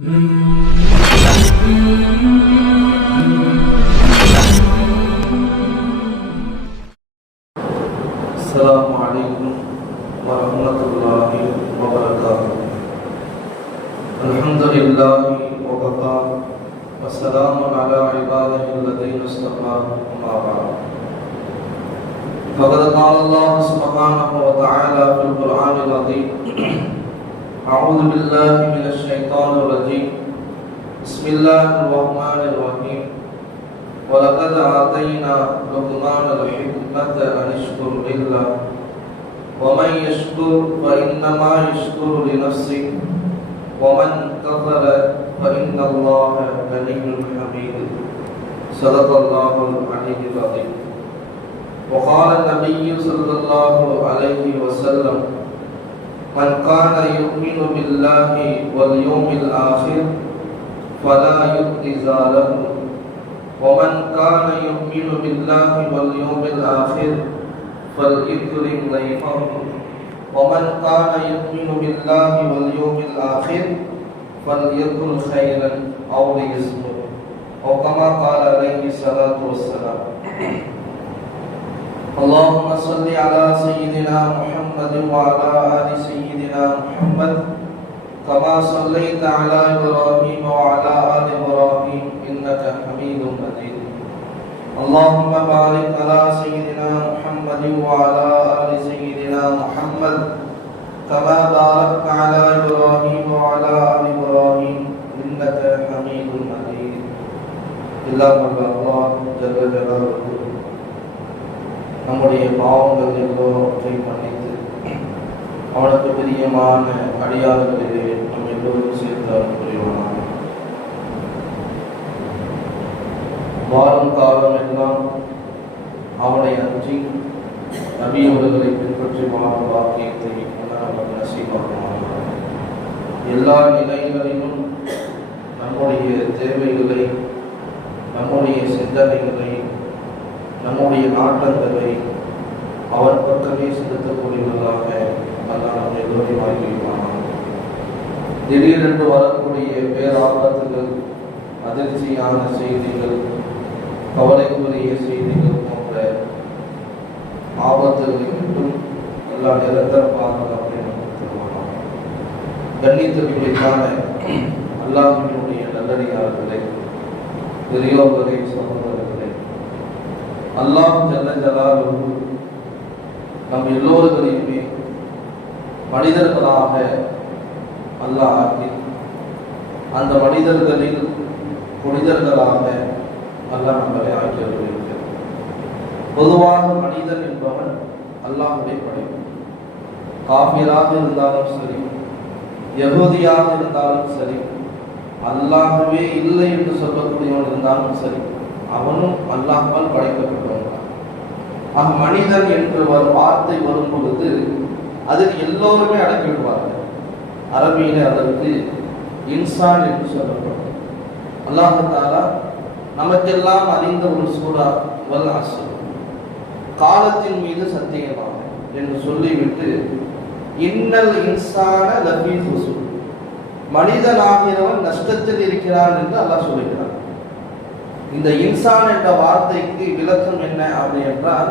السلام عليكم ورحمة الله وبركاته. الحمد لله وكفى والسلام على عباده الذين اصطفى أما بعد. فقد قال الله سبحانه وتعالى في القرآن العظيم: أعوذ بالله من الشيطان الرجيم. بسم الله الرحمن الرحيم. ولقد آتينا لقمان الحكمة أن اشكر لله ومن يشكر فإنما يشكر لنفسه ومن كفر فإن الله غني حميد. صدق الله العلي العظيم. وقال النبي صلى الله عليه وسلم: من كان يؤمن بالله واليوم الآخر فلا يؤذي له ومن كان يؤمن بالله واليوم الآخر فليكرم ضيفه ومن كان يؤمن بالله واليوم الآخر فليقل خيرا أو ليصمت أو كما قال عليه الصلاة والسلام. اللهم صل على سيدنا محمد وعلى آل سيدنا محمد كما صليت على إبراهيم وعلى آل إبراهيم إنك حميد مجيد. اللهم بارك على سيدنا محمد وعلى آل سيدنا محمد كما باركت على إبراهيم وعلى آل إبراهيم إنك حميد مجيد. إلا من الله جل جلاله நம்முடைய பாவங்கள் எல்லோரை மன்னித்து அவனுக்கு பிரியமான அடியார்களிலே நம் எல்லோரும் சேர்த்தார் புரிவானாக. வாழும் காலம் எல்லாம் அவனை அஞ்சி நபியவர்களை பின்பற்றி வாழும் வாக்கியத்தை நமக்கு நசீபாக்குவானாக. எல்லா நிலைகளிலும் நம்முடைய தேவைகளை, நம்முடைய சிந்தனைகளை, நம்முடைய நாட்டங்களை அவர் பக்கமே செலுத்தக்கூடியவர்களாக அல்லாஹ் நம் எல்லோரையும் ஆகிவிடுவானாக. திடீரென்று வரக்கூடிய பேராபத்துகள், அதிர்ச்சியான செய்திகள், கவலைக்குரிய செய்திகள் போன்ற ஆபத்துகளை மட்டும் எல்லா நிரந்தர பாதுகாப்பை நமக்கு தருவானாக. கண்ணியத்திற்கான அல்லாஹ்வினுடைய நல்லடியார்களே, பெரியோர்களே, சகோதரர்களே, அல்லாஹ் ஜல்ல ஜலாலுஹு நம் எல்லோருகளையுமே மனிதர்களாக அல்லாஹ் ஆக்கி அந்த மனிதர்களில் புனிதர்களாக அல்லாஹ் நம்மளை ஆக்கி வருகிறார். பொதுவாக மனிதன் என்பவன் அல்லாஹ்வுடைய படைப்பு. காஃபிராக இருந்தாலும் சரி, யஹூதியாக இருந்தாலும் சரி, அல்லாஹ்வே இல்லை என்று சொல்லக்கூடியவன் இருந்தாலும் சரி, அவனும் அல்லாஹ்வால் படைக்கப்பட்டவன். ஆக மனிதன் என்று ஒரு வார்த்தை வரும் பொழுது அதில் எல்லோருமே அடங்கிவிடுவார்கள். அரபியில அதற்கு இன்சான் என்று சொல்லப்படும். அல்லாஹ் தஆலா நமக்கெல்லாம் அறிந்த ஒரு சூரா வல் அஸ்ர், காலத்தின் மீது சத்தியமாக என்று சொல்லிவிட்டு இன்னல் இன்சான லஃபீ ஹுஸ்ர், மனிதனாகிறவன் நஷ்டத்தில் இருக்கிறான் என்று அல்லாஹ் சொல்லுகிறான். இந்த இன்சான் என்ற வார்த்தைக்கு விளக்கம் என்ன அப்படி என்றால்,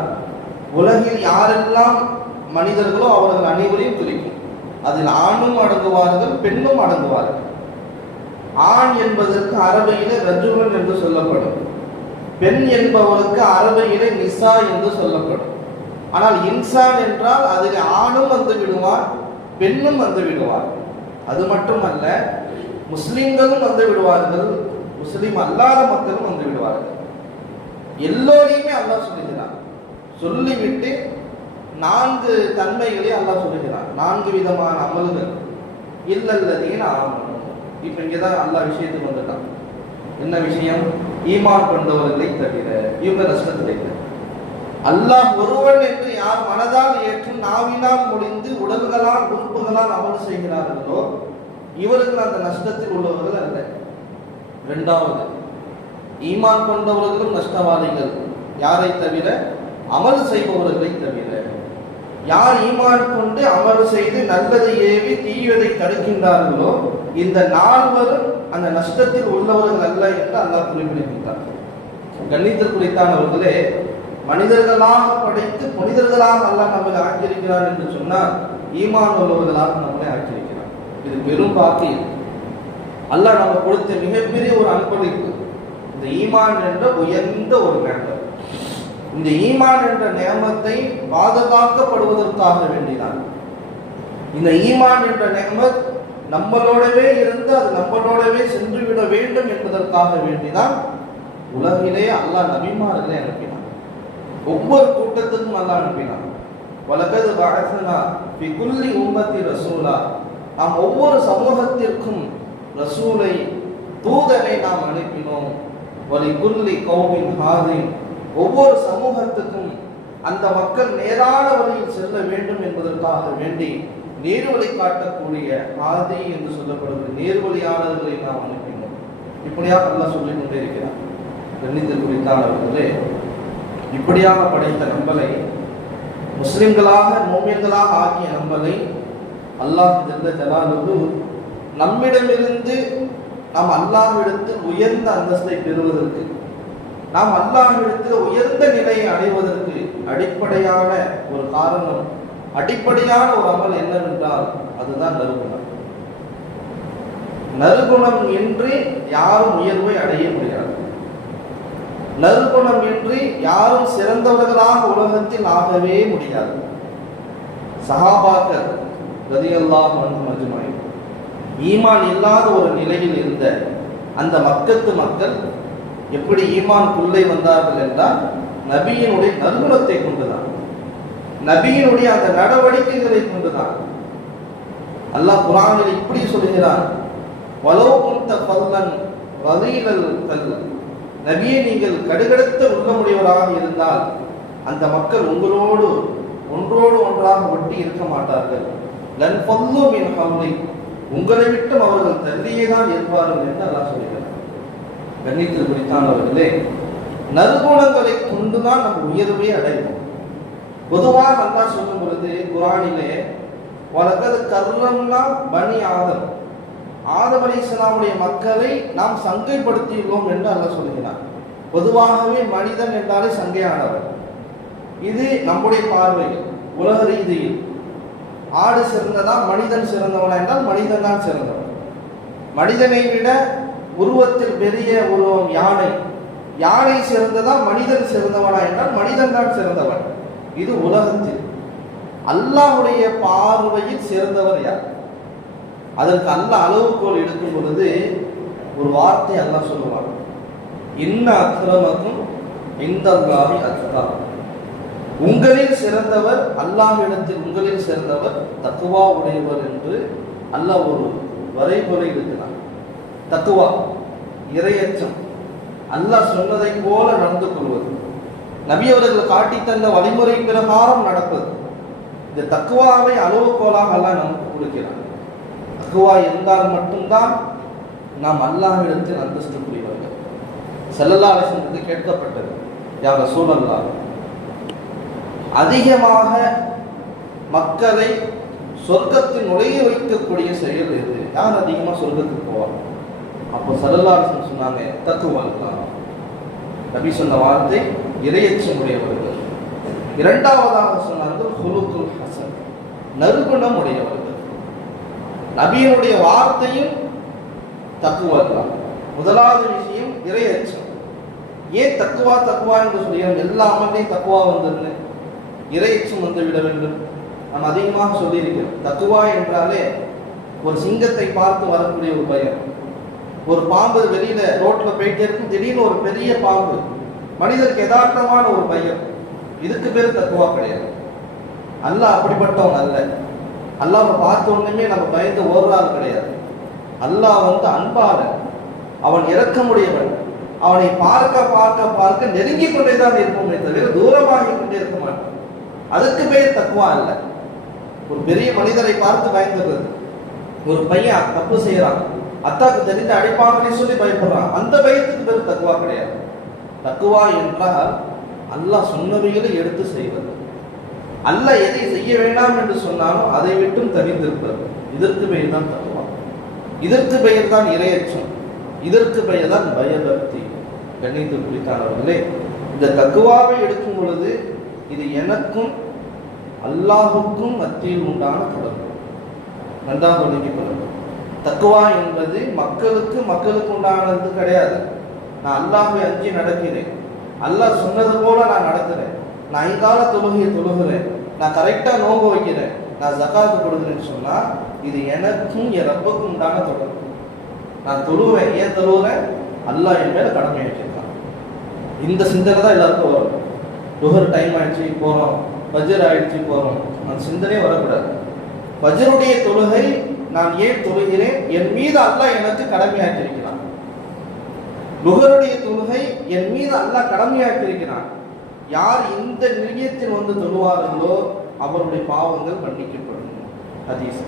உலகில் யாரெல்லாம் மனிதர்களோ அவர்கள் அனைவரையும் குறிக்கும். அதில் ஆணும் அடங்குவார்கள், பெண்ணும் அடங்குவார்கள். ஆண் என்பதற்கு அரபியிலே ரஜுலன் என்று சொல்லப்படும், பெண் என்பவருக்கு அரபியிலே நிசா என்று சொல்லப்படும். ஆனால் இன்சான் என்றால் அதில் ஆணும் வந்து விடுவார், பெண்ணும் வந்து விடுவார். அது மட்டுமல்ல, முஸ்லிம்களும் வந்து விடுவார்கள், முஸ்லிம் அல்லாத மக்களும் வந்து விடுவார்கள். எல்லோரையுமே அல்லாஹ் சொல்லுகிறான். சொல்லிவிட்டு 4 தன்மைகளை அல்லாஹ் சொல்லுகிறான். 4 விதமான அமல்கள். இல்லல்லதீன ஆமனு. இப்ப இங்கதான் அல்லாஹ் விஷயத்துக்கு வந்துட்டான். என்ன விஷயம்? ஈமான் கொண்டவர்களை தவிர இவங்க நஷ்டத்தில் இல்லை. அல்லாஹ் ஒருவன் என்று யார் மனதால் ஏற்று நாவினால் முடிந்து உடல்களால் உறுப்புகளால் அமல் செய்கிறார்களோ இவர்கள் அந்த நஷ்டத்தில் உள்ளவர்கள் அல்ல. 2வது, ஈமான் கொண்டவர்களும் நஷ்டவாதிகள். யாரை தவிர? அமல் செய்பவர்களை தவிர. யார் ஈமான் கொண்டு அமல் செய்து நல்லதை ஏவி தீயதை தடுக்கின்றார்களோ இந்த நால்வரும் அந்த நஷ்டத்தில் உள்ளவர்கள் அல்ல என்று அல்லாஹ் குறிப்பிடுகின்றார். கண்ணியத்திற்குரித்தானவர்களே, மனிதர்களாக படைத்து புனிதர்களாக அல்லாஹ் நம்மளை ஆக்கியிருக்கிறார் என்று சொன்னால் ஈமான் உள்ளவர்களாக நம்மளை ஆக்கியிருக்கிறார். இது பெரும் பாக்கியம். அல்லாஹ் நம்ம கொடுத்த மிகப்பெரிய ஒரு அன்பளிப்பு இந்த ஈமான் என்ற உயர்ந்த ஒரு நேமம். இந்த ஈமான் என்ற நேமத்தை பாதுகாக்கப்படுவதற்காக வேண்டிதான். இந்த ஈமான் என்ற நேமத் நம்மளோடவே இருந்து அது நம்மளோடவே சென்று விட வேண்டும் என்பதற்காக வேண்டிதான் உலகிலே அல்லாஹ் நபிமார்களை அனுப்பினான். ஒவ்வொரு கூட்டத்துக்கும் அல்லாஹ் அனுப்பினான். வலகத் பஅஸ்னா ஃபி குல்லி உம்மத்தி ரசூலா, நாம் ஒவ்வொரு சமூகத்திற்கும் ரசூலை தூதரை நாம் அனுப்பினோம். வலி குல்லி கௌமின் ஹாதின், ஒவ்வொரு சமூகத்துக்கும் அந்த மக்கள் நேரான வழியில் செல்ல வேண்டும் என்பதற்காக வேண்டி நேர்வழி காட்டக்கூடிய ஆதி என்று சொல்லப்படுகிற நேர்வழியாளர்களை நாம் அனுப்பினோம். இப்படியாக அல்லாஹ் சொல்லிக் கொண்டே இருக்கிறார். கண்ணியத்திற்குரித்தானவர்களே, இப்படியாக படைத்த நம்மளை முஸ்லிம்களாக மோமின்களாக ஆக்கிய நம்மளை அல்லாஹ் ஜல்ல ஜலாலுஹு நம்மிடமிருந்து நாம் அல்லாஹ்விடத்தில் உயர்ந்த அந்தஸ்தை பெறுவதற்கு, நாம் அல்லாஹ்விடத்தில் உயர்ந்த நிலையை அடைவதற்கு அடிப்படையான ஒரு காரணம், அடிப்படையான ஒரு அமல் என்னவென்றால் அதுதான் நற்குணம். நற்குணம் இன்றி யாரும் உயர்வை அடைய முடியாது. நற்குணம் இன்றி யாரும் சிறந்தவர்களாக உலகத்தில் ஆகவே முடியாது. சஹாபாக்கள் ரலியல்லாஹு அன்ஹும் அஜ்மஈன், ஈமான் இல்லாத ஒரு நிலையில் இருந்த அந்த மக்கத்து மக்கள் எப்படி ஈமான்குள்ளே வந்தார்கள் என்றால் நபியினுடைய நற்குணத்தை கொண்டுதான், நபியினுடைய அந்த நடவடிக்கைகளை கொண்டுதான். அல்லாஹ் குர்ஆனில் இப்படி சொல்கிறான், வலோ குன்த ஃபல்லன் வலீலல் கல்ப், நபியே நீங்கள் கடுகடுத்த உள்ளமுடையவராக இருந்தால் அந்த மக்கள் உங்களோடு ஒன்றோடு ஒன்றாக ஒட்டி இருக்க மாட்டார்கள். லன் ஃபல்லு மின் ஹவ்லி, உங்களை விட்டும் அவர்கள் தள்ளியே தான் இருப்பார்கள் என்று அல்லாஹ் சொல்கிறார். கண்ணியத்தில் குறித்தானவர்களே, நற்குணங்களை கொண்டுதான் நம்ம உயர்வை அடைவோம். பொதுவாக அல்லாஹ் சொல்லும் பொழுது குர்ஆனிலே வலகத் கர்ரம்னா பனி ஆதம், ஆதம் அலைஹிஸ்ஸலாமுடைய மக்களை நாம் சங்கைப்படுத்தியுள்ளோம் என்று அல்லாஹ் சொல்கிறார். பொதுவாகவே மனிதன் என்றாலே சங்கையானவர். இது நம்முடைய பார்வையில் உலக ரீதியில் ஆடு சிறந்ததா மனிதன் சிறந்தவனா என்றால் மனிதன் தான் சிறந்தவன். மனிதனை விட உருவத்தில் பெரிய உருவம் யானை, யானை சிறந்ததா மனிதன் சிறந்தவனா என்றால் மனிதன் தான் சிறந்தவன். இது உலகத்தில். அல்லாஹ்வுடைய பார்வையில் சிறந்தவர் யார்? அதற்கு அல்லாஹ் அளவுகோல் எடுக்கும் பொழுது ஒரு வார்த்தை அல்லாஹ் சொல்லுவார், இன்ன அக்ரமக்கும் இந்தல்லாஹி அத்காக்கும், உங்களில் சிறந்தவர் அல்லாஹ்விடத்தில் உங்களில் சிறந்தவர் தக்வா உடையவர் என்று அல்லாஹ் ஒரு வரைமுறை இருக்கிறார். தக்வா இறையச்சம், அல்லாஹ் சொன்னதை போல நடந்து கொள்வது, நபி அவர்கள் காட்டி தந்த வழிமுறை பிரகாரம் நடப்பது. இந்த தக்வாவை அளவுகோலாக அல்லாஹ் நமக்கு கொடுக்கிறார். தக்வா இருந்தால் மட்டும்தான் நாம் அல்லாஹ்விடத்தில் அந்தஸ்துக்குரியவர்கள். ஸல்லல்லாஹு அலைஹி வஸல்லம் கேட்கப்பட்டது, யா ரசூலல்லாஹ், அதிகமாக மக்களை சொர்க்கத்தில் நுழைய வைக்கக்கூடிய செயல் எது? யார் அதிகமாக சொர்க்கத்துக்கு போவாங்க? அப்போ ஸல்லல்லாஹு அலைஹி வஸல்லம் சொன்னாங்க, தக்வா. நபி சொன்ன வார்த்தை இறையச்சம் உடையவர்கள். இரண்டாவதாக சொன்னார்கள் ஹுலுகுல் ஹஸன், நற்குணம் உடையவர்கள். நபியினுடைய வார்த்தையும் தக்வா தான். முதலாவது விஷயம் இறையச்சம். ஏன் தக்வா தக்வா என்று சொல்கிறோம்? எல்லா அமல்லையும் தக்வா வந்துருன்னு, இறையச்சம் வந்து விட வேண்டும். நாம் அதிகமாக சொல்லியிருக்கிறோம். தக்வா என்றாலே ஒரு சிங்கத்தை பார்த்து வரக்கூடிய ஒரு பயம், ஒரு பாம்பு வெளியில ரோட்ல போயிட்டே இருக்கும், திடீர்னு ஒரு பெரிய பாம்பு, மனிதருக்கு யதார்த்தமான ஒரு பயம், இதுக்கு பேர் தக்வா கிடையாது. அல்லாஹ் அப்படிப்பட்டவன் அல்ல. அல்லாஹ் பார்த்த உடனே நம்ம பயந்து ஓடுறாள் கிடையாது. அல்லாஹ் அன்பாளன், அவன் இரக்கமுடையவன். அவனை பார்க்க பார்க்க பார்க்க நெருங்கி கொண்டேதான் இருப்போமே தவிர தூரமாகி கொண்டே இருக்க மாட்டான். அதுக்கு பேர் தக்வா அல்ல. ஒரு பெரிய மனிதரை பார்த்து பயந்துடுறது, ஒரு பையன் தப்பு செய்யறான், அத்தாக்கு தெரிந்து அடிப்பாங்கன்னு சொல்லி பயப்படுறான், அந்த பயத்துக்கு பேர் தக்வா கிடையாது. தக்வா என்றால் அல்லாஹ் சொன்னவைகளை எடுத்து செய்வது. அல்லாஹ் எதை செய்ய வேண்டாம் என்று சொன்னாலும் அதை விட்டும் தவிர்த்திருப்பது. இதற்கு பெயர் தான் தக்குவா, இதற்கு பெயர் தான் இறையச்சம், இதற்கு பெயர் தான் பயபக்தி. கண்ணியத்திற்குரியவர்களே, இந்த தக்குவாவை எடுக்கும் பொழுது இது எனக்கும் அல்லாஹுக்கும் மத்தியில் உண்டான தொடர்பு. நன்றாக விளங்கிக் கொள்ளுங்கள். தக்குவா என்பது மக்களுக்கு உண்டானது கிடையாது. நான் அல்லாஹ்வை அஞ்சி நடக்கிறேன், அல்லாஹ் சொன்னது போல நான் நடக்கிறேன், நான் 5 கால தொழுகையை தொழுகிறேன், நான் கரெக்டா நோன்பு வைக்கிறேன், நான் ஜகாத்து கொடுக்குறேன்னு சொன்னா இது எனக்கும் என் ரப்புக்கும் உண்டான தொடர்பு. நான் தொழுவேன், ஏன் தொழுகிறேன்? அல்லாஹ் என் மேல கடமை வச்சிருக்கான். இந்த சிந்தனை தான் எல்லாருக்கும் வரும். லுஹர் டைம் ஆயிடுச்சு போறோம், ஃபஜ்ர் ஆயிடுச்சு போறோம், அந்த சிந்தனையே வரக்கூடாது. ஃபஜ்ருடைய தொழுகை நான் ஏன் தொழுகிறேன்? என் மீது அல்லாஹ் எனக்கு கடமையாக்கியிருக்கிறான். லுஹருடைய தொழுகை என் மீது அல்லாஹ் கடமையாக்கியிருக்கிறான். யார் இந்த நிலையத்தில் வந்து தொழுவார்களோ அவருடைய பாவங்கள் மன்னிக்கப்படும். ஹதீஸ்.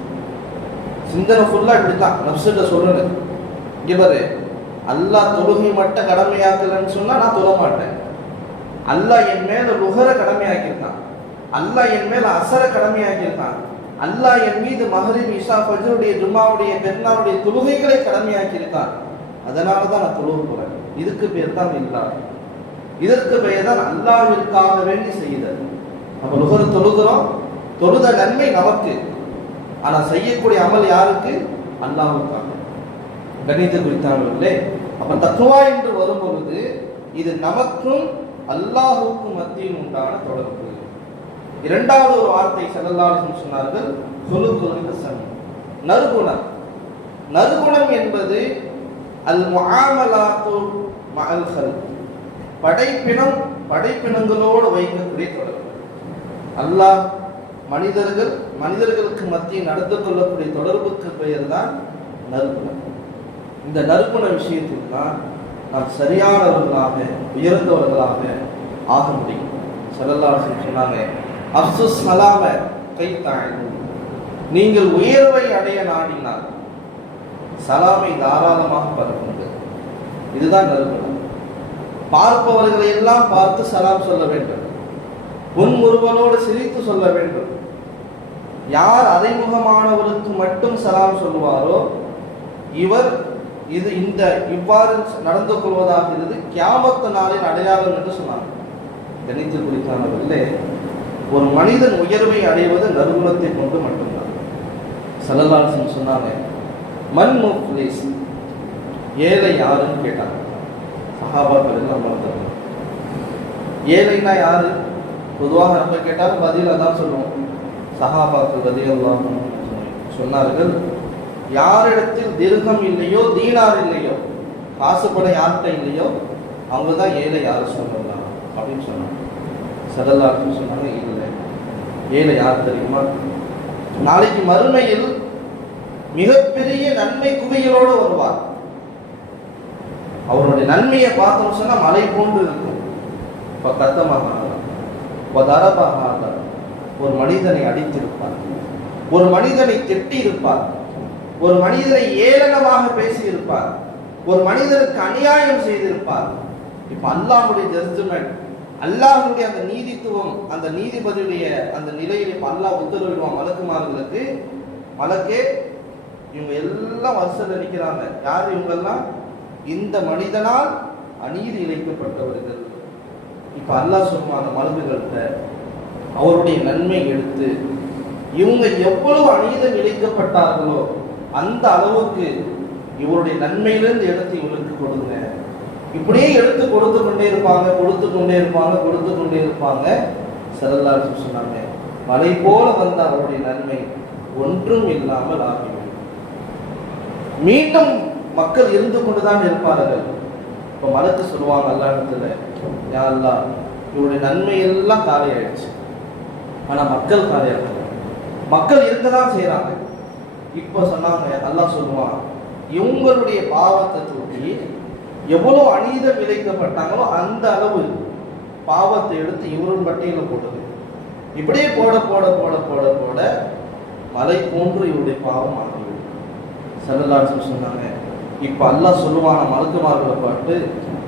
சிந்தனை ஃபுல்லா இப்படித்தான் நஃப்ஸுட்ட சொல்லுங்க. இங்க பாரு, அல்லாஹ் தொழுகை மட்டும் கடமையாக்கலன்னு சொன்னா நான் தொழ மாட்டேன். அல்லாஹ் என் மேல லுஹரை கடமையாக்கியிருக்கான், அல்லாஹ் என் மேல அசரை கடமையாக்கியிருக்கான், அல்லாஹ் என் மீது மஹரிப், இஷா, ஃபஜ்ருடைய, ஜும்மாவுடைய, பெருநாளுடைய தொழுகைகளை கடமையாக்கியிருக்கான். அதனால தான் நான் தொழுக போறேன். இதுக்கு பேர் தான் இல்லா, இதற்கு பெயர் தான் அல்லாஹ்விற்காக வேண்டி செய்தது. நம்ம லுஹர் தொழுகிறோம், தொழுத நன்மை நமக்கு, ஆனா செய்யக்கூடிய அமல் யாருக்கு? அல்லாஹ்வுக்காக. கணிதத்திற்குரியவர்களே, அப்ப தக்வா என்று வரும் பொழுது இது நமக்கும் அல்லாஹ்வுக்கும் மத்தியில் உண்டான தொடர்பு. இரண்டாவது ஒரு வார்த்தை ஸல்லல்லாஹு அலைஹி வஸல்லம் சொன்னார்கள், குலுகுல் ஹஸன், நற்குணம். நற்குணம் என்பது அல் முஆமலாத்து மஅல் ஹல்க், படைப்பினங்களோடு வைக்கக்கூடிய தொடர்பு. அல்லாஹ் மனிதர்களுக்கு மத்தியில் நடந்து கொள்ளக்கூடிய தொடர்புக்கு பெயர் தான் நற்குணம். இந்த நற்குண விஷயத்தில் தான் நாம் சரியானவர்களாக, உயர்ந்தவர்களாக ஆக முடியும். ஸல்லல்லாஹு அலைஹி வஸல்லம் சொன்னாங்க, அஃப்ஸுஸ் ஸலாம கைதாயினு, நீங்கள் உயர்வை அடைய நாடினால் சலாமை தாராளமாக பரப்புங்கள். இதுதான் நற்குணம். பார்ப்பவர்களை எல்லாம் பார்த்து சலாம் சொல்ல வேண்டும், புன்முறுவலோடு சிரித்து சொல்ல வேண்டும். யார் அறைமுகமானவருக்கு மட்டும் சலாம் சொல்லுவாரோ இவர் இவ்வாறு நடந்து கொள்வதாகிறது கியாமத் நாளின் அடையாளம் என்று சொன்னாங்க. கணிதத்திற்குரியவர்களே, ஒரு மனிதன் உயர்வை அடைவது நற்குணத்தை கொண்டு மட்டும்தான். ஸல்லல்லாஹு அலைஹி வஸல்லம் சொன்னாங்க, மன் முஃப்லிஸ், ஏழை யாருன்னு கேட்டாங்க. சஹாபாக்கள் எல்லாம் மறந்தாங்க. ஏழைனா யாரு? பொதுவாக நம்ம கேட்டாலும் பதில தான் சொல்லுவோம். சஹாபாக்கள் ரலியல்லாஹு அன்ஹும் சொன்னார்கள், யாரிடத்தில் திர்ஹம் இல்லையோ, தீனார் இல்லையோ, காசு பணம் யார்கிட்ட இல்லையோ அவங்க தான் ஏழை. யாரு சொல்லலாம் அப்படின்னு சொன்னாங்க. ஸல்லல்லாஹு அலைஹி வஸல்லம் சொன்னாங்க, இல்லை, ஏழை யார் தெரியுமா? நாளைக்கு மறுமையில் மிகப்பெரிய நன்மை குவியலோடு வருவார். அவருடைய நன்மையை பார்த்தோம் சொன்னா மலை போன்று இருக்கும். ஒரு மனிதனை அடித்திருப்பார், ஒரு மனிதனை திட்டி இருப்பார், ஒரு மனிதனை ஏளனமாக பேசி இருப்பார், ஒரு மனிதனுக்கு அநியாயம் செய்திருப்பார். இப்ப அல்லாஹ்வுடைய ஜட்ஜ்மெண்ட், அல்லாஹ்வுடைய அந்த நீதித்துவம், அந்த நீதிபதியுடைய அந்த நிலையில் இப்ப அல்லாஹ் உத்தரவிடுவான் மலக்குமார்களுக்கு, மலக்கே இவங்க எல்லாம் வரிசையில் நிற்கிறாங்க. யார் இவங்கெல்லாம்? இந்த மனிதனால் அநீதி இழைக்கப்பட்டவர்கள். இப்ப அல்லாஹ் சொல்லுவான் அந்த மலக்குகள்கிட்ட, அவருடைய நன்மை எடுத்து இவங்க எவ்வளவு அநீதம் இழைக்கப்பட்டார்களோ அந்த அளவுக்கு இவருடைய நன்மையிலிருந்து எடுத்து இவருக்கு கொடுங்க. இப்படியே எடுத்து கொடுத்து கொண்டே இருப்பாங்க. ஸல்லல்லாஹு அலைஹி வஸல்லம் சொன்னாங்க, மலை போல வந்த அவருடைய நன்மை ஒன்றும் இல்லாமல் ஆகிவிடும். மீண்டும் மக்கள் இருந்து கொண்டுதான் இருப்பார்கள். இப்ப மலக்கு சொல்லுவாங்க அல்லாஹ்விடத்துல, யா அல்லாஹ், இவருடைய நன்மை எல்லாம் காலியாயிடுச்சு, ஆனா மக்கள் காலியாகல, மக்கள் இருக்கதான் செய்யறாங்க. இப்ப சொன்னாங்க, அல்லாஹ் சொல்லுவான், இவங்களுடைய பாவத்தை தூக்கி எவ்வளவு அநீதம் இழைக்கப்பட்டாங்களோ அந்த அளவு பாவத்தை எடுத்து இவரும் பட்டியல போட்டது. இப்படியே போட போட போட போட போட மலை போன்று இவருடைய பாவம் ஆகிவிடும். ஸல்லல்லாஹு அலைஹி வஸல்லம் சொன்னாங்க, இப்ப அல்லாஹ் சொல்லுவான மலக்குமார்களை பார்த்து,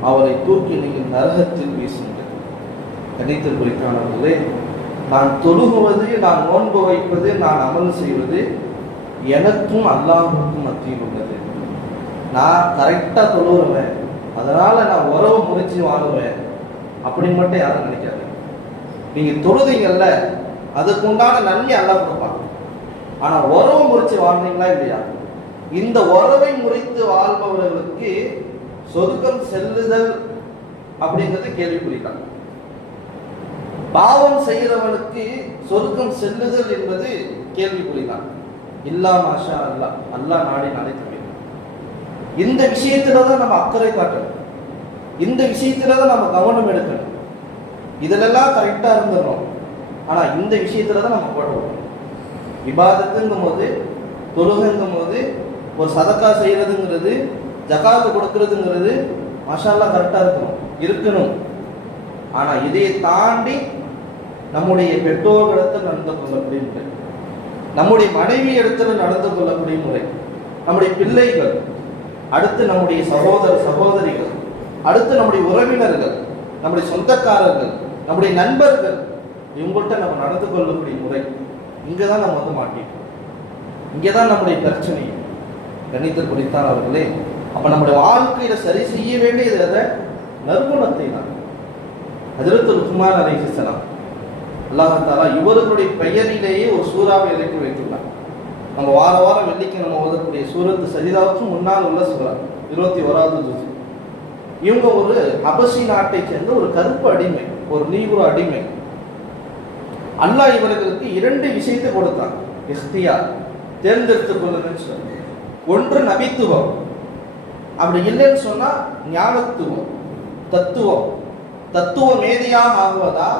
அவரை தூக்கி நீங்கள் நரகத்தில் வீசுங்கள். கணிதத்திற்குரியவர்களே, நான் தொழுகுவது, நான் நோன்பு வைப்பது, நான் அமல் செய்வது எனக்கும் அல்லாஹுக்கும் மத்தியில் உள்ளது. நான் கரெக்டாக தொழுவுவேன், அதனால நான் உறவு முறிச்சு வாழுவேன் அப்படின்னு மட்டும் யாரும் நினைக்காது. நீங்க தொழுதீங்கல்ல, அதுக்கு உண்டான நன்மை அல்லாஹ் கொடுப்பாங்க. ஆனா உறவு முறிச்சு வாழ்ந்தீங்களா இல்லையா? இந்த உறவை முறித்து வாழ்பவர்களுக்கு சொர்க்கம் செல்லுதல் அப்படிங்கிறது கேள்விக்குறிதான். பாவம் செய்கிறவனுக்கு சொர்க்கம் செல்லுதல் என்பது கேள்விக்குறிதான். இல்லா மாஷா அல்லாஹ், அல்லாஹ் நாடி நினைத்து. இந்த விஷயத்துலதான் நம்ம அக்கறை காட்டணும், இந்த விஷயத்துலதான் நம்ம கவனம் எடுக்கணும். இதுலெல்லாம் கரெக்டா இருந்துடணும். ஆனா இந்த விஷயத்துலதான் நம்ம போடுவோம். விவாதத்துங்கும் போது, தொழுகைங்கும் போது, ஒரு சதக்கா செய்யறதுங்கிறது, ஜகாத்து கொடுக்கறதுங்கிறது மாஷா அல்லாஹ் கரெக்டா இருக்கணும். ஆனா இதை தாண்டி நம்முடைய பெற்றோர்களிடத்தில் நடந்து கொள்ளக்கூடிய முறை, நம்முடைய மனைவி இடத்துல நடந்து கொள்ளக்கூடிய முறை, நம்முடைய பிள்ளைகள், அடுத்து நம்முடைய சகோதரிகள், அடுத்து நம்முடைய உறவினர்கள், நம்முடைய சொந்தக்காரர்கள், நம்முடைய நண்பர்கள், இவங்கள்ட்ட நம்ம நடந்து கொள்ளக்கூடிய முறை, இங்கதான் நம்ம வந்து மாட்டிட்டோம். இங்கதான் நம்முடைய பிரச்சனை. கணித்தர் குறித்தான் அவர்களே. அப்ப நம்முடைய வாழ்க்கையில சரி செய்ய வேண்டியது நற்குணத்தை தான். ஹஜ்ரத் லுக்மான் அலைஹிஸ்ஸலாம், அல்லாஹ் தஆலா இவர்களுடைய பெயரிலேயே ஒரு சூறாவை இறக்கி வைத்துள்ளார். நம்ம வாரம் வெள்ளிக்கு நம்ம ஓதக்கூடிய சூரத்து சஜிதாவுக்கு முன்னால் உள்ள சூறா 21வது ஜுஸ். இவங்க ஒரு ஹபஷி நாட்டை சேர்ந்த ஒரு கருப்பு அடிமை, ஒரு நீகுரு அடிமை. அல்லாஹ் இவர்களுக்கு 2 விஷயத்தை கொடுத்தான். இஹ்தியார், தேர்ந்தெடுத்துக் கொள்ளுங்கன்னு சொல்லி. ஒன்று நபித்துவம், அப்படி இல்லைன்னு சொன்னா ஞானத்துவம், தத்துவ மேதையாக ஆகுவதா,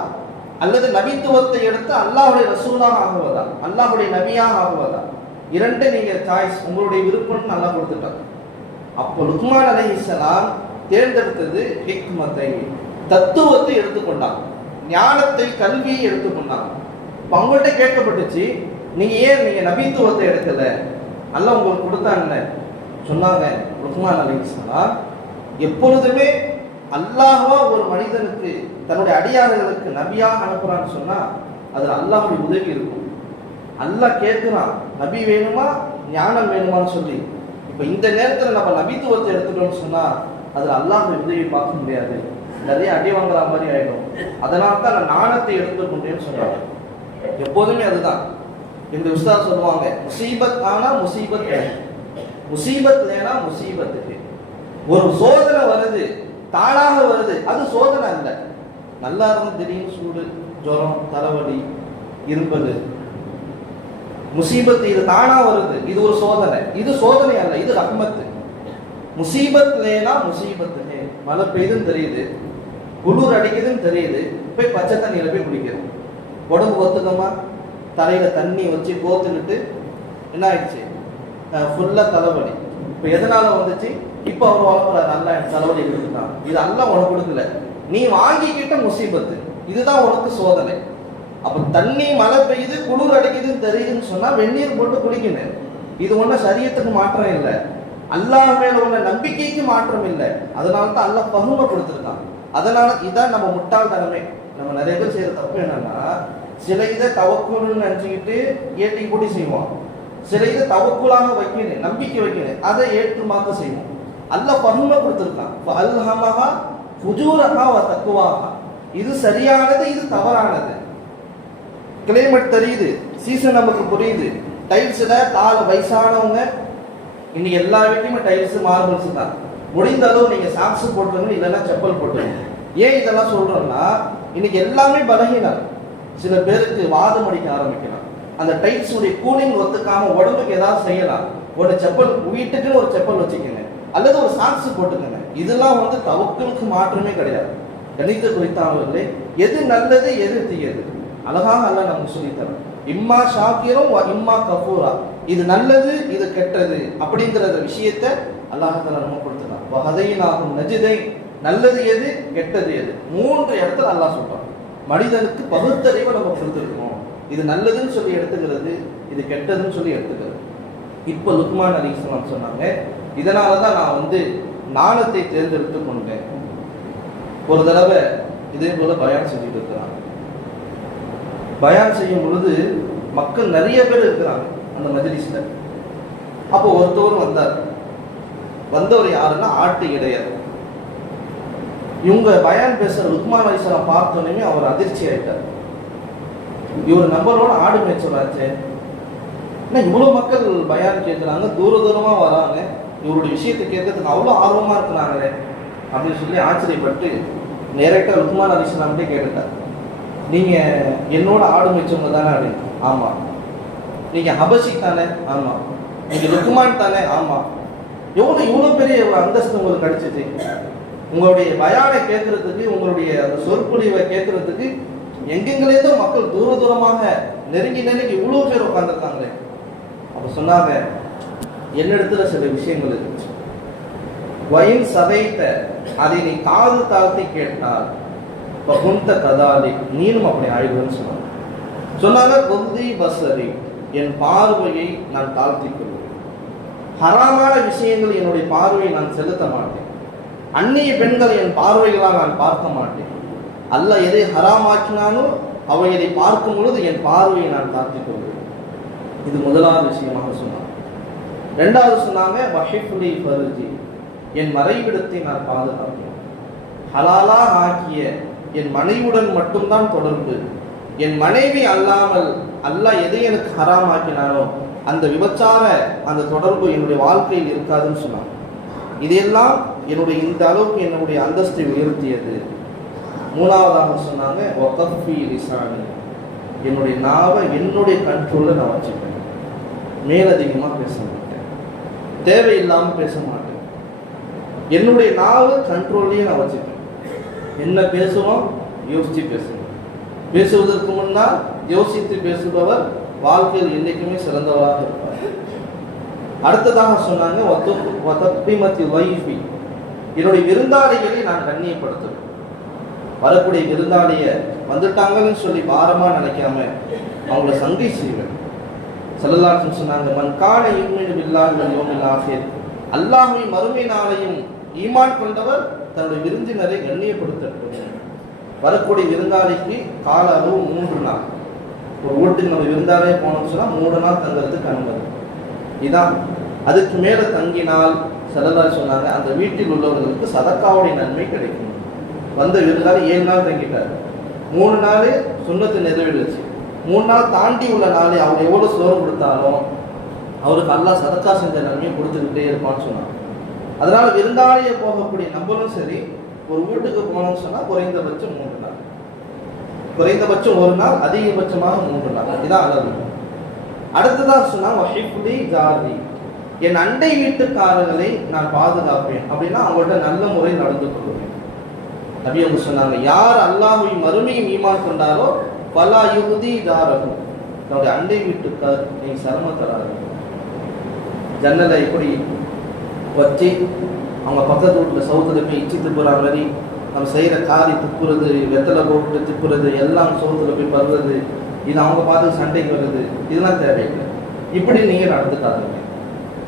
அல்லது நபித்துவத்தை எடுத்து அல்லாஹ்வுடைய ரசூலாக ஆகுவதா, அல்லாஹ்வுடைய நபியாக ஆகுவதா, 2 நீங்க சாய்ஸ், உங்களுடைய விருப்பம் நல்லா கொடுத்துட்டாங்க. அப்போ லுக்மான் அலைஹிஸ்ஸலாம் தேர்ந்தெடுத்தது ஹிக்மத்தை, தத்துவத்தை எடுத்துக்கொண்டாங்க, ஞானத்தை, கல்வியை எடுத்துக்கொண்டாங்க. இப்போ அவங்கள்ட்ட கேட்கப்பட்டுச்சு, நீங்க நபித்துவத்தை எடுக்கல, அல்லாஹ் உங்களுக்கு கொடுத்தாங்க சொன்னாங்க. லுக்மான் அலைஹிஸ்ஸலாம் எப்பொழுதுமே அல்லாஹ்வா ஒரு மனிதனுக்கு, தன்னுடைய அடியார்களுக்கு நபியாக அனுப்புறான்னு சொன்னா அதுல அல்லாஹ்வுடைய உதவி இருக்கும். அல்லாஹ் கேட்கிறான், நபி வேணுமா ஞானம் வேணுமான்னு சொல்லி. இப்ப இந்த நேரத்துல நம்ம நபித்துவத்தை எடுத்துட்டோம்னு சொன்னா அதுல அல்லாஹ்வுடைய உதவி பார்க்க முடியாது, நிறைய அடி வாங்குற மாதிரி ஆயிடும். அதனால தான் நான் ஞானத்தை எடுத்துக்கொண்டேன்னு சொன்னாங்க. எப்போதுமே அதுதான் இந்த உஸ்தாத் சொல்லுவாங்க, முசீபத் ஆனா முசீபத், முசீபத் இல்லைனா முசீபத். ஒரு சோதனை வருது, தானாக வருது, அது சோதனை அல்ல. நல்லா இருந்து திடீர்னு சூடு, ஜுரம், தலைவலி, இருப்பது, முசீபத்து, இது தானா வருது, இது ஒரு சோதனை. இது சோதனை அல்ல, இது ரஹ்மத்து. முசீபத் இல்லைனா முசீபத்து. மழை பெய்யுதுன்னு தெரியுது, குளிர் அடிக்குதுன்னு தெரியுது, போய் பச்சை தண்ணியில போய் குடிக்கிறோம். உடம்பு ஒத்துக்கமா, தலையில தண்ணி வச்சு கோத்துக்கிட்டு என்ன ஆயிடுச்சு, ஃபுல்லா தலைவலி. இப்ப எதனால வந்துச்சு? இப்ப அவர் வளர்க்குறாரு, நல்லா தலைவலி கொடுத்துட்டான். இது அல்ல உனக்கு கொடுக்கல, நீ வாங்கிக்கிட்ட முசீபத்து, இதுதான் உனக்கு சோதனை. அப்ப தண்ணி மழை பெய்யுது, குளிர் அடிக்குதுன்னு தெரியுதுன்னு சொன்னா வெந்நீர் போட்டு குளிக்கணும். இது ஒன்றும் சரியத்துக்கு மாற்றம் இல்லை, அல்லாஹ் மேல உள்ள நம்பிக்கைக்கு மாற்றம் இல்லை. அதனால தான் அல்லாஹ் பகுமை கொடுத்துருக்கான். அதனால இதான் நம்ம முட்டாள்தனமே. நம்ம நிறைய பேர் செய்யற தப்பு என்னன்னா, சில இதை தவக்குள்னு நினைச்சுக்கிட்டு ஏற்றி கூட்டி செய்வோம், சில இதை தவக்குளாக வைக்கணும், நம்பிக்கை வைக்கணும், அதை ஏற்று மாத்த செய்வோம். அல்லாஹ் பகுமை கொடுத்துருக்கான். அல்ஹமஹா ஃபுஜூரஹா வ தக்வாஹா, இது சரியானது, இது தவறானது. கிளைமேட் தெரியுது, சீசன் நமக்கு புரியுது. டைல்ஸ்ல கால வயசானவங்க, இன்னைக்கு எல்லா வீட்லையுமே டைல்ஸ், மார்பிள்ஸ் தான். முடிந்த அளவு நீங்க சாக்ஸ் போட்டுருங்க, இல்லைன்னா செப்பல் போட்டுருங்க. ஏன் இதெல்லாம் சொல்றோம்னா, இன்னைக்கு எல்லாமே பலகீனம். சில பேருக்கு வாதம் அடிக்க ஆரம்பிக்கலாம், அந்த டைல்ஸ் உடைய கூலிங் ஒத்துக்காம உடம்புக்கு ஏதாவது செய்யலாம். ஒரு செப்பல், வீட்டுக்குன்னு ஒரு செப்பல் வச்சுக்கோங்க, அல்லது ஒரு சாக்ஸ் போட்டுக்கோங்க. இதெல்லாம் வந்து தவக்குலுக்கு மாற்றமே கிடையாது. கணித குறித்தாங்களே, எது நல்லது எது தீயது அழகாக அல்லாஹ் நமக்கு சொல்லித்தரோம். இம்மா ஷாக்கிரும் இம்மா கஃபூரா, இது நல்லது இது கெட்டது அப்படிங்கிற விஷயத்தை அல்லாஹ் தஆலா நமக்கு கொடுத்துட்டான். வஹதைனாஹும் நஜ்தை, நல்லது எது கெட்டது எது, 3 இடத்துல அல்லாஹ் சொல்றான். மனிதனுக்கு பகுத்தறிவை நம்ம கொடுத்துருக்கோம், இது நல்லதுன்னு சொல்லி எடுத்துக்கிறது, இது கெட்டதுன்னு சொல்லி எடுத்துக்கிறது. இப்போ லுக்மான் அலைஹிஸ்ஸலாம் சொன்னாங்க, இதனாலதான் நான் வந்து ஞானத்தை தேர்ந்தெடுத்து கொண்டேன். ஒரு தடவை இதே போல பயான் செஞ்சுட்டு இருக்கிறாங்க. பயான் செய்யும் பொழுது மக்கள் நிறைய பேர் இருக்கிறாங்க அந்த மஜ்லிஸ்ல. அப்போ ஒருத்தவர் வந்தார். வந்தவர் யாருன்னா ஆட்டு இடையர். இவங்க பயான் பேசுற லுக்மான் அலைஹிஸ்ஸலாம் பார்த்தோன்னே அவர் அதிர்ச்சி ஆயிட்டார். இவர் நம்பரோட ஆடு மேய்ச்சலாச்சு, இவ்வளவு மக்கள் பயான் கேட்கிறாங்க, தூரமா வராங்க, இவருடைய விஷயத்தை கேட்கறதுக்கு அவ்வளோ ஆர்வமா இருக்கிறாங்களே அப்படின்னு சொல்லி ஆச்சரியப்பட்டு டைரக்டா லுக்மான் அலைஹிஸ்ஸலாம்கிட்டே கேட்டுட்டார். நீங்க என்னோட ஆடு மேய்ச்சவங்க தானே அப்படின்னு. ஆமா. நீங்க ஹபஷி தானே? ஆமா. நீங்க லுக்மான் தானே? ஆமா. இவ்வளோ பெரிய அந்தஸ்து உங்களுக்கு கிடைச்சிச்சு. உங்களுடைய பயானை கேட்கறதுக்கு, உங்களுடைய அந்த சொற்பொழிவை கேட்கறதுக்கு எங்கெங்கிலேருந்தோ மக்கள் தூரமாக நெருங்கி இவ்வளோ பேர் உட்காந்துருக்காங்களே. அப்ப சொன்னாங்க, என்னிடத்துல சில விஷயங்கள் இருந்துச்சு. வயின் சதைத்த அதை நீ காது தாழ்த்தி கேட்டால் பகுந்த கதாலி நீனும் அப்படி ஆயிடுவேன்னு சொன்னாங்க. குந்தி பசரி என் பார்வையை நான் தாழ்த்திக் கொள்வேன். ஹராமான விஷயங்கள் என்னுடைய பார்வையை நான் செலுத்த மாட்டேன். அந்நிய பெண்களை என் பார்வைகளால் நான் பார்க்க மாட்டேன். அல்லாஹ் எதை ஹராமாக்கினாலும் அவைகளை பார்க்கும் பொழுது என் பார்வையை நான் தாழ்த்திக் கொள்வேன். இது முதலாவது விஷயமாக சொன்னாங்க. ரெண்டாவது சொன்னாங்க, வஹிஃபுலி ஃபர்ஜி என் மறைவிடத்தை நான் பாதுகாப்பேன். ஹலாலா ஆக்கிய என் மனைவியுடன் மட்டும்தான் தொடர்பு. என் மனைவி அல்லாமல் அல்லாஹ் எதை எனக்கு ஹராமாக்கினானோ அந்த விபச்சார அந்த தொடர்பு என்னுடைய வாழ்க்கையில் இருக்காதுன்னு சொன்னாங்க. இதெல்லாம் என்னுடைய இந்த அளவுக்கு என்னுடைய அந்தஸ்தை உயர்த்தியது. மூணாவதாக சொன்னாங்க, வகஃபி லிசானி என்னுடைய நாவை என்னுடைய கண்ட்ரோல்ல நான் வச்சுப்பேன். மேலதிகமாக பேச மாட்டேன், தேவையில்லாமல் பேச மாட்டேன். என்னுடைய நாவை கண்ட்ரோல்லையே நான் வச்சுப்பேன். என்ன பேசுவோம் யோசித்து பேசுவோம். பேசுவதற்கு முன்னால் யோசித்து பேசுபவர் வாழ்க்கையில் என்றைக்குமே சிறந்தவராக இருப்பார். அடுத்ததாக சொன்னாங்க, என்னுடைய விருந்தாளிகளை நான் கண்ணியப்படுத்துவேன். வரக்கூடிய விருந்தாளிய வந்துட்டாங்கன்னு சொல்லி பாரமா நினைக்காம அவங்கள சங்கை செய்வேன். ஸல்லல்லாஹு அலைஹி வஸல்லம் சொன்னாங்க, மன் கான யுமினு பில்லாஹி வல் யௌமில் ஆகிர் அல்லாஹ்வையும் மறுமை நாளையும் ஈமான் கொண்டவர் தன்னுடைய விருந்தினரை கண்ணியப்படுத்தட்டும். வரக்கூடிய விருந்தாளிக்கு கால அளவு 3 நாள். ஒரு வீட்டுக்கு நம்ம விருந்தாளியே போனோம்னு சொன்னா 3 நாள் தங்குறதுக்கு அனுமதி. இதான். அதுக்கு மேல தங்கினால் ஸல்லல்லாஹு சொன்னாங்க, அந்த வீட்டில் உள்ளவர்களுக்கு சதக்காவுடைய நன்மை கிடைக்கும். வந்த விருந்தாளி 7 நாள் தங்கிட்டார். 3 நாள் சுன்னத்து நிறைவேறுச்சு. 3 நாள் தாண்டி உள்ள நாளை அவர் எவ்வளவு சோறு கொடுத்தாலும் அவருக்கு அல்லாஹ் சதக்கா செஞ்ச நன்மையை கொடுத்துக்கிட்டே இருப்பான்னு சொன்னாங்க. அதனால விருந்தாளியை போகக்கூடிய நம்மளும் சரி, ஒரு வீட்டுக்கு போனோம்னு சொன்னா குறைந்தபட்சம் 3 நாள், குறைந்தபட்சம் 1 நாள், அதிகபட்சமாக 3 நாள். இதுதான் அளவு. அடுத்ததான் சொன்னா வஹிஃபுலி ஜாரி என் அண்டை வீட்டுக்காரர்களை நான் பாதுகாப்பேன். அப்படின்னா அவங்கள்ட்ட நல்ல முறையில் நடந்து கொள்வேன். நபி அவங்க சொன்னாங்க, யார் அல்லாஹ்வையும் மறுமையும் ஈமான் கொண்டாரோ ஃபலா யுஹ்தி ஜாரஹு தன்னுடைய அண்டை வீட்டுக்கார் நீ சிரமம் தராது. ஜன்னலை எப்படி வச்சு அவங்க பக்கத்து வீட்டில் சவுத்துல போய் இச்சி துப்புற மாதிரி நம்ம செய்கிற காரி துப்புறது, வெத்தலை போட்டு துப்புறது, எல்லாம் சவுத்துல போய் படுறது, இது அவங்க பார்த்து சண்டைக்கு வருது, இதெல்லாம் தேவையில்லை. இப்படி நீங்கள் நடந்துக்காதீங்க.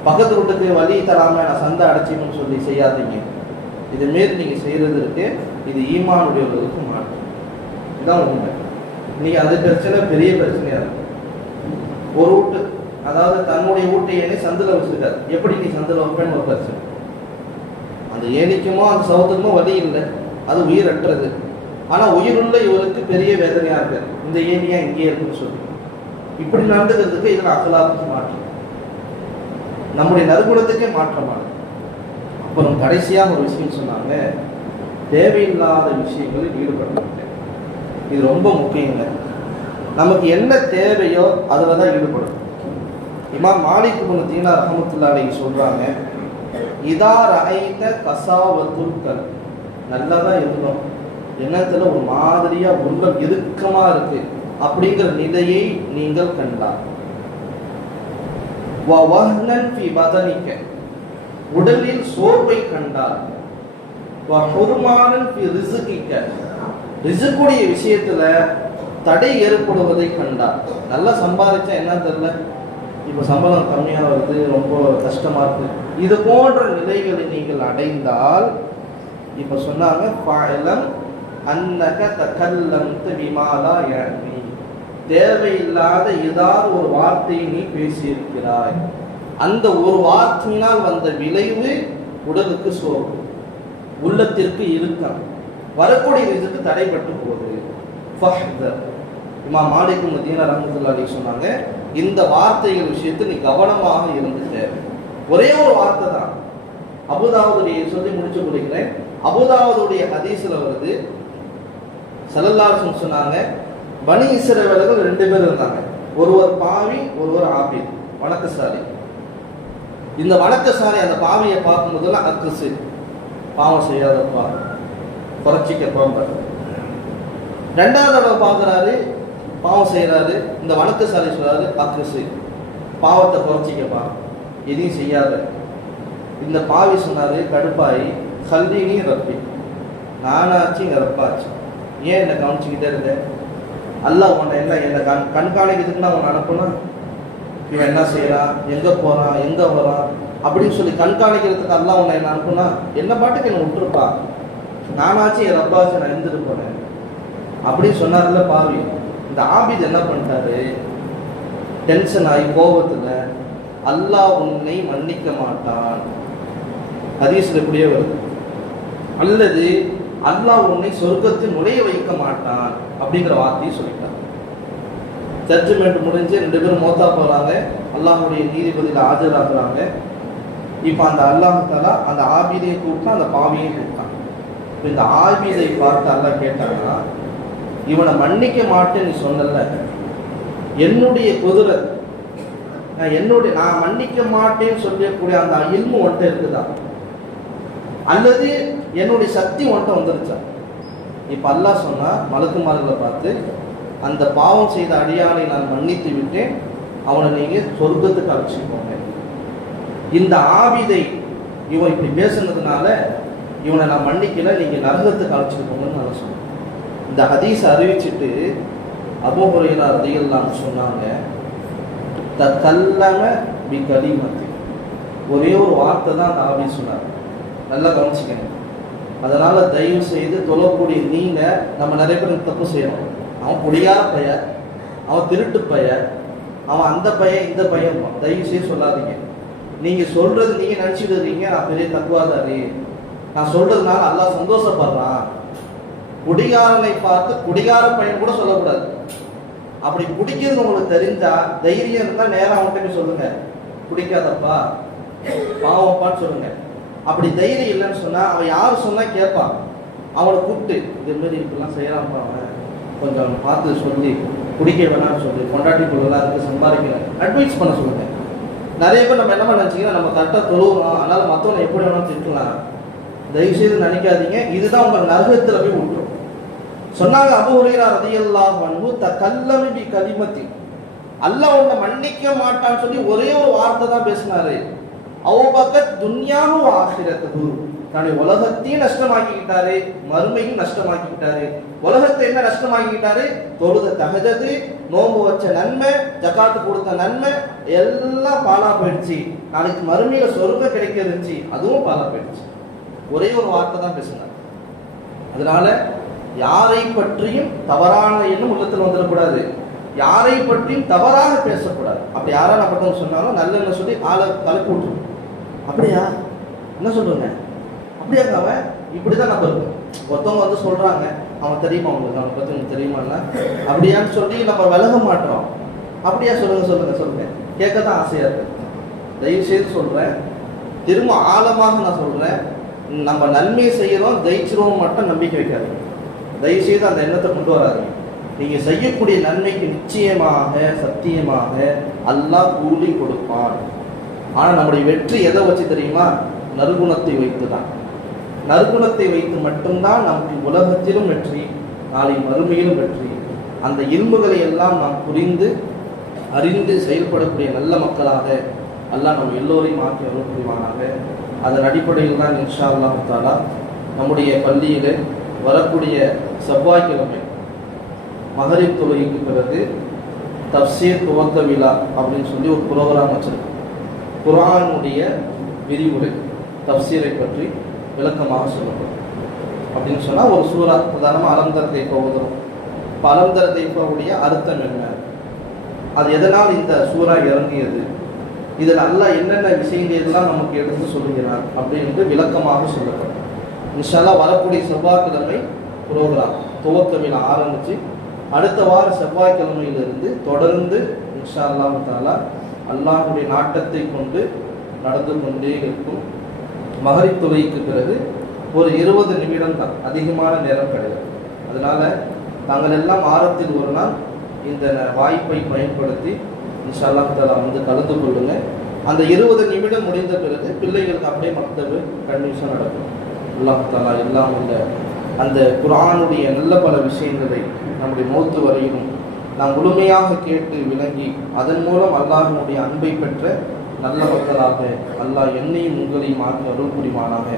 பக்கத்து வீட்டுக்கு வழி தராமல் நான் சண்டை அடைச்சிக்கணும்னு சொல்லி செய்யாதீங்க. இதுமாரி நீங்கள் செய்கிறது இருக்கு, இது ஈமானுடையவர்களுக்கு மாற்றம். இதுதான் உண்மை. இன்னைக்கு அது பிரச்சனை பெரிய பிரச்சனையாக இருக்கு. ஒரு வீட்டு, அதாவது தன்னுடைய வீட்டை ஏனி சந்தில் வச்சிருக்காரு, எப்படி நீ சந்தில் வைப்பேன்னு ஒரு பிரச்சனை. அந்த ஏனிக்குமோ அந்த சவுத்துக்குமோ வழி இல்லை, அது உயிரற்றது. ஆனால் உயிருள்ள இவருக்கு பெரிய வேதனையாக இருக்காது, இந்த ஏனியா இங்கேயே இருக்குன்னு சொல்லி. இப்படி நடந்துக்கிறதுக்கு இதில் அகலாத்துக்கு மாற்றம், நம்முடைய நற்குணத்துக்கே மாற்றமானது. அப்புறம் கடைசியாக ஒரு விஷயம் சொன்னாங்க, தேவையில்லாத விஷயங்களில் ஈடுபடுறாங்க. இது ரொம்ப முக்கியங்க. நமக்கு என்ன தேவையோ அதில் தான் ஈடுபடும். இமாம் மாலிக் இப்னு தீனார் ரஹ்மத்துல்லாஹி அலைஹி சொல்றாங்க, இதா ரஐத கஸாவத்துல் கல்ப், நல்லா தான் இருந்தோம், எண்ணத்துல ஒரு மாதிரியா உள்ளம் இறுக்கமா இருக்கு அப்படிங்கிற நிலையை நீங்கள் கண்டார். வஹ்னன் ஃபி பதனிக, உடலில் சோர்வை கண்டார். வஹுர்மானன் ஃபி ரிஸ்கிக, ரிஸ்குடைய விஷயத்துல தடை ஏற்படுவதை கண்டார். நல்லா சம்பாதிச்சா என்ன தெரியல, இப்போ சம்பளம் கம்மியாக வருது, ரொம்ப கஷ்டமா இருக்கு, இது போன்ற நிலைகளை நீங்கள் அடைந்தால், இப்போ சொன்னாங்க, ஃபஅலம் அன்னக தகல்லம்த பிமா லா யஅனி, தேவையில்லாத ஏதாவது ஒரு வார்த்தையை நீ பேசியிருக்கிறாய். அந்த ஒரு வார்த்தையினால் வந்த விளைவு உடலுக்கு சோர்வு, உள்ளத்திற்கு இறுக்கம், வரக்கூடிய இதுக்கு தடைப்பட்டு போகுது. இமாம் மாலிக் மதீனா ரஹ்மத்துல்லாஹி அலைஹி சொன்னாங்க, இந்த வார்த்தைகள் விஷயத்தில் நீ கவனமாக இருந்துட்ட. ஒரே ஒரு வார்த்தை தான். அபூதாவுடைய சொல்லி முடிச்சு கொடுக்கிறேன். அபூதாவுடைய ஹதீஸ்ல வருது, ஸல்லல்லாஹு அலைஹி வஸல்லம் சொன்னாங்க, பனி இஸ்ரவேலர்கள் 2 பேர் இருந்தாங்க. ஒருவர் பாவி, ஒருவர் ஆபித், வணக்கசாலி. இந்த வணக்கசாலி அந்த பாவியை பார்க்கும் போதெல்லாம் அக்ஸு, பாவம் செய்யாதப்பா, குறைச்சிக்க போம்பார். 2வது தடவை பார்க்குறாரு, பாவம் செய்கிறாரு. இந்த வணக்கசாலி சொல்றாரு, அக்ஸு, பாவத்தை குறைச்சிக்கப்பா, எதையும் செய்யாத. இந்த பாவி சொன்னாரு, கடுப்பாயி, கல்வினி ரப்பி, நானாச்சு இங்கே ரப்பாச்சு, ஏன் என்னை கவனிச்சுக்கிட்டே இருக்க? அல்லாஹ் உன்னை என்ன என்னை கண்காணிக்கிறதுக்கு நான் உன்னை அனுப்புனா, இவன் என்ன செய்யறான், எங்க போறான், எங்க வரான் அப்படின்னு சொல்லி கண்காணிக்கிறதுக்கு அல்லாஹ் உன்னை என்ன அனுப்புனா, என்ன பாட்டுக்கு என்ன விட்டுருப்பா, நானாச்சு என் ரப்பாச்சு நான் இருந்துட்டு போனேன் அப்படின்னு சொன்னார்ல பாவி. இந்த ஆபித் என்ன பண்ணிட்டாரு, டென்ஷன் ஆகி கோபத்துல, அல்லாஹ் உன்னை மன்னிக்க மாட்டான், ஹதீஸ்ல இப்படியே வருது, அல்லது அல்லாஹ் உன்னை சொர்க்கத்தில் நுழைய வைக்க மாட்டான் அப்படிங்கிற வார்த்தையை சொல்லிட்டாங்க. ஜட்ஜ்மெண்ட் முடிஞ்சு 2 பேரும் மௌத்தா போறாங்க, அல்லாஹ்வுடைய நீதிபதியில் ஆஜராகிறாங்க. இப்போ அந்த அல்லாஹ் தஆலா அந்த ஆபிதை கூப்பிட்டான், அந்த பாவியை கூப்பிட்டான். இப்போ இந்த ஆபிதை பார்த்து அல்லாஹ் கேட்டாங்கன்னா, இவனை மன்னிக்க மாட்டேன்னு நீ சொன்னல, என்னுடைய குதிரத், நான் மன்னிக்க மாட்டேன்னு சொல்லக்கூடிய அந்த இல்மு ஒன்றை இருக்குதா, அல்லது என்னுடைய சக்தி ஒன்றை வந்துருச்சா? இப்போ அல்லாஹ் சொன்னா, மலக்குமார்களை பார்த்து, அந்த பாவம் செய்த அடியானை நான் மன்னித்து விட்டேன், அவனை நீங்க சொர்க்கத்துக்கு அழைச்சிக்கோங்க. இந்த ஆபிதை இவன் இப்படி பேசுனதுனால இவனை நான் மன்னிக்கல, நீங்க நரகத்துக்கு அழைச்சிக்கோங்கன்னு நான் சொன்னேன். இந்த ஹதீஸ் அறிவிச்சுட்டு அபூ ஹுரைரா ரலியல்லாஹு அன்ஹு சொன்னாங்க, தக்கல்லம பி கலிமத்தி, ஒரே ஒரு வார்த்தை தான் அந்த ஆபி சொன்னார். நல்லா கவனிச்சுக்கணும். அதனால தயவு செய்து தொழக்கூடிய நீங்க, நம்ம நிறைய பேர் தப்பு செய்யணும். அவன் குடியார பையன், அவன் திருட்டு பையன், அவன் அந்த பையன் இந்த பையன், தயவு செய்து சொல்லாதீங்க. நீங்க சொல்றது நீங்க நினைச்சிட்டு இருக்கீங்க நான் பெரிய தக்குவாதாரி, நான் சொல்றதுனால அல்லாஹ் சந்தோஷப்படுறான். குடிகாரனை பார்த்து குடிகார பையன் கூட சொல்லக்கூடாது. அப்படி குடிக்கிறது உங்களுக்கு தெரிஞ்சா, தைரியம் இருந்தா நேரம் அவன்கிட்ட சொல்லுங்க, குடிக்காதப்பா, பாவப்பான்னு சொல்லுங்க. அப்படி தைரியம் இல்லைன்னு சொன்னா, அவன் யாரு சொன்னா கேட்பான். அவனை கூப்பிட்டு, இதே மாதிரி இப்பெல்லாம் செய்யறான்ப்பா, அவன் கொஞ்சம் பார்த்து சொல்லி, குடிக்க வேணாம்னு சொல்லி, கொண்டாட்டி பொருளாக இருக்கு, சம்பாதிக்கிறேன், அட்வைஸ் பண்ண சொல்லுங்க. நிறைய பேர் நம்ம என்ன நினைச்சிங்கன்னா, நம்ம கரெக்டாக தொழுவோம், அதனால மற்றவனை எப்படி வேணாலும் திட்டலாம். தயவு செய்து நினைக்காதீங்க, இதுதான் உங்க நரகத்தில் போய் விட்டுரும். சொன்னாங்க அபூ ஹுரைரா ரலியல்லாஹு அன்ஹு, தக்கல்லம பி கலிமத்தி, அல்லாஹ் உன்னை மன்னிக்க மாட்டான்னு சொல்லி ஒரே ஒரு வார்த்தை தான் பேசினாரு. அவுபக்கத் துன்யாஹு வ ஆখিরাத்துஹு, தன்னுடைய உலகத்தையும் நஷ்டமாக்கிக்கிட்டாரு, மறுமையும் நஷ்டமாக்கிக்கிட்டாரு. உலகத்தை என்ன நஷ்டமாக்கிக்கிட்டாரு, தொழுத தஹஜ்ஜுது, நோன்பு வச்ச நன்மை, ஜகாத்து கொடுத்த நன்மை எல்லாம் பாலா போயிடுச்சு. நாளைக்கு மறுமையில சொர்க்கம் கிடைக்க இருந்துச்சு, அதுவும் பாலா போயிடுச்சு. ஒரே ஒரு வார்த்தை தான் பேசினார். அதனால யாரை பற்றியும் தவறான எண்ணம் உள்ளத்தில் வந்துடக்கூடாது, யாரை பற்றியும் தவறாக பேசக்கூடாது. அப்படி யாரான பட்டம் சொன்னாலும் நல்லெண்ண சொல்லி ஆளை கலப்பி விட்டுரும். அப்படியா, என்ன சொல்றேங்க, அப்படியாங்க, அவன் இப்படிதான் நம்ம இருக்கும். ஒருத்தவங்க வந்து சொல்றாங்க, அவன் தெரியுமா உங்களுக்கு, அவனை பத்தி உங்களுக்கு தெரியுமான்னா, அப்படியான்னு சொல்லி நம்ம விலக மாட்டோம். அப்படியா, சொல்லுங்க சொல்லுங்க சொல்லுங்க, கேட்கதான் ஆசையா இருக்கு. தயவு செய்து சொல்றேன், திரும்ப ஆழமாக நான் சொல்றேன், நம்ம நன்மையை செய்யறோம் ஜெயிச்சிருவோம் மட்டும் நம்பிக்கை வைக்காதீங்க. தயவு செய்து அந்த எண்ணத்தை கொண்டு வராதீங்க. நீங்க செய்யக்கூடிய நன்மைக்கு நிச்சயமாக சத்தியமாக அல்லாஹ் கூலி கொடுப்பான். ஆனா நம்முடைய வெற்றி எதை வச்சு தெரியுமா, நற்குணத்தை வைத்து தான். நற்குணத்தை வைத்து மட்டும்தான் நமக்கு உலகத்திலும் வெற்றி, நாளை மறுமையிலும் வெற்றி. அந்த இல்முகளை எல்லாம் நாம் புரிந்து அறிந்து செயல்படக்கூடிய நல்ல மக்களாக அல்லாஹ் நம்ம எல்லோரையும் ஆக்கி அருள் புரிவானாக. அதன் அடிப்படையில் தான் இன்ஷா அல்லாஹ் தஆலா நம்முடைய பள்ளியில் வரக்கூடிய செவ்வாய்க்கிழமை மகரிப் தொழுகைக்கு பிறகு தஃப்சீர் துவக்க விழா அப்படின்னு சொல்லி ஒரு ப்ரோக்ராம் வச்சிருக்கோம். குர்ஆனுடைய விரிவுரை, தஃப்சீரை பற்றி விளக்கமாக சொல்லப்படும். அப்படின்னு சொன்னால் ஒரு சூரா, உதாரணமாக அலம்தர் கைஃப ஓதுறோம். இப்போ அலம்தர் கைஃபவுடைய அர்த்தம் என்ன, அது எதனால் இந்த சூறா இறங்கியது, இதில் அல்லாஹ் என்னென்ன விஷயங்கள்லாம் நமக்கு எடுத்து சொல்லுகிறார் அப்படின்னு விளக்கமாக சொல்லப்படும். இன்ஷா அல்லாஹ் வரக்கூடிய செவ்வாய்க்கிழமை ப்ரோக்ராம் துவக்க விழா ஆரம்பித்து அடுத்த வார செவ்வாய்க்கிழமையிலிருந்து தொடர்ந்து இன்ஷா அல்லாஹ் தஆலா அல்லாஹ்வுடைய நாட்டத்தை கொண்டு நடந்து கொண்டே இருக்கும். மகரிப் தொழுகைக்கு பிறகு ஒரு 20 நிமிடம் தான், அதிகமான நேரம் கிடையாது. அதனால நாங்கள் எல்லாம் வாரத்தில் ஒரு நாள் இந்த வாய்ப்பை பயன்படுத்தி இன்ஷா அல்லாஹ் தஆலா வந்து கலந்து கொள்ளுங்க. அந்த 20 நிமிடம் முடிந்த பிறகு பிள்ளைகளுக்கு அப்படியே மக்தபு கண்டிஷன் நடக்கும். அல்லாஹ் தஆலா எல்லாம் உள்ள அந்த குர்ஆனுடைய நல்ல பல விஷயங்களை நம்முடைய மௌத்து வரையிலும் நாம் முழுமையாக கேட்டு விளங்கி அதன் மூலம் அல்லாஹ்வுடைய அன்பை பெற்ற நல்ல மக்களாக அல்லாஹ் என்னையும் உங்களையும் ஆக்கி அருள் புரிவானாக.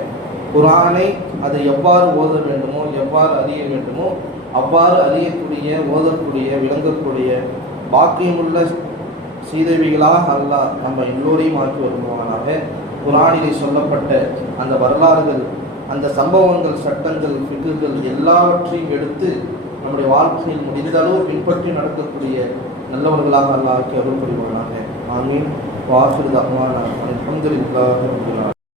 குர்ஆனை அதை எவ்வாறு ஓத வேண்டுமோ, எவ்வாறு அறிய வேண்டுமோ அவ்வாறு அறியக்கூடிய, ஓதக்கூடிய, விளங்கக்கூடிய பாக்கியமுள்ள சீதேவிகளாக அல்லாஹ் நம்ம எல்லோரையும் ஆக்கி வருவானாக. குர்ஆனிலே சொல்லப்பட்ட அந்த வரலாறுகள், அந்த சம்பவங்கள், சட்டங்கள், ஃபிக்ர்கள் எல்லாவற்றையும் எடுத்து நம்முடைய வாழ்க்கையில் முடிந்தளவு பின்பற்றி நடக்கக்கூடிய நல்லவர்களாக அல்லாஹ் ஆக்கி அருள் புரிவானாக. ஆமீன். வாஹிரு தஅவானா அல்ஹம்துலில்லாஹி ரப்பில் ஆலமீன்.